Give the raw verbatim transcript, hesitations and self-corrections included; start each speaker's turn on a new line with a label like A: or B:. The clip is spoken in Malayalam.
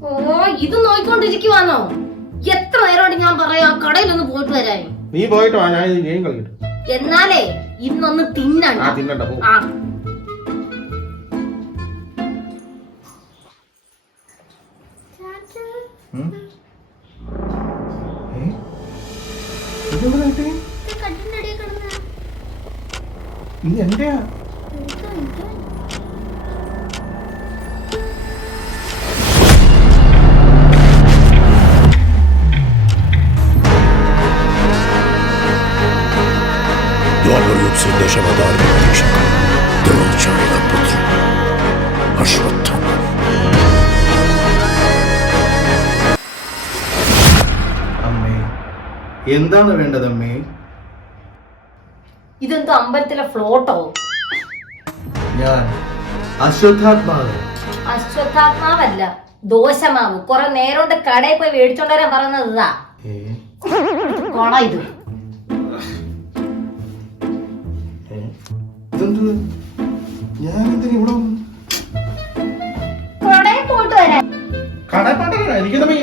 A: ഓ ഇത് നോയിക്കൊണ്ടിരിക്കുവാണോ? എത്ര നേരമായിട്ട് ഞാൻ പറയാ കടയിലൊന്ന് പോയിട്ട് വരാൻ.
B: നീ പോയിട്ട് വാ, ഞാൻ ഗെയിം കളിക്കട്ടെ.
A: എന്നാലേ ഇന്നൊന്ന് തിന്നണ്ട.
B: ആ തിന്നണ്ട പോ.
A: ആ
B: ഇത് എന്റെയാ?
C: द्वापर युग से दशावतार के परीक्षक द्रोणाचार्य का पुत्र अश्वत्थामा।
B: അമ്മേ, എന്താണ് വേണ്ടത് അമ്മേ?
A: ഇതെന്തോ അമ്പലത്തിലെ ഫ്ലോട്ടോ?
B: ഞാൻ അശ്വത്ഥാത്മാവ്.
A: അശ്വത്ഥാത്മാവല്ല, ദോശമാവ്. കൊറേ നേരം കൊണ്ട് കടയിൽ പോയി മേടിച്ചോണ്ട് വരാൻ പറയുന്നത് ഇതാ. കൊള ഇത്.
B: ഇതെന്ത്? ഞാൻ എന്തിനാ ഇവിടെ വന്നു?
A: കടയിൽ പോയിട്ട് വരാൻ.
B: കടപ്പാട്ടല്ല, എനിക്കെന്താ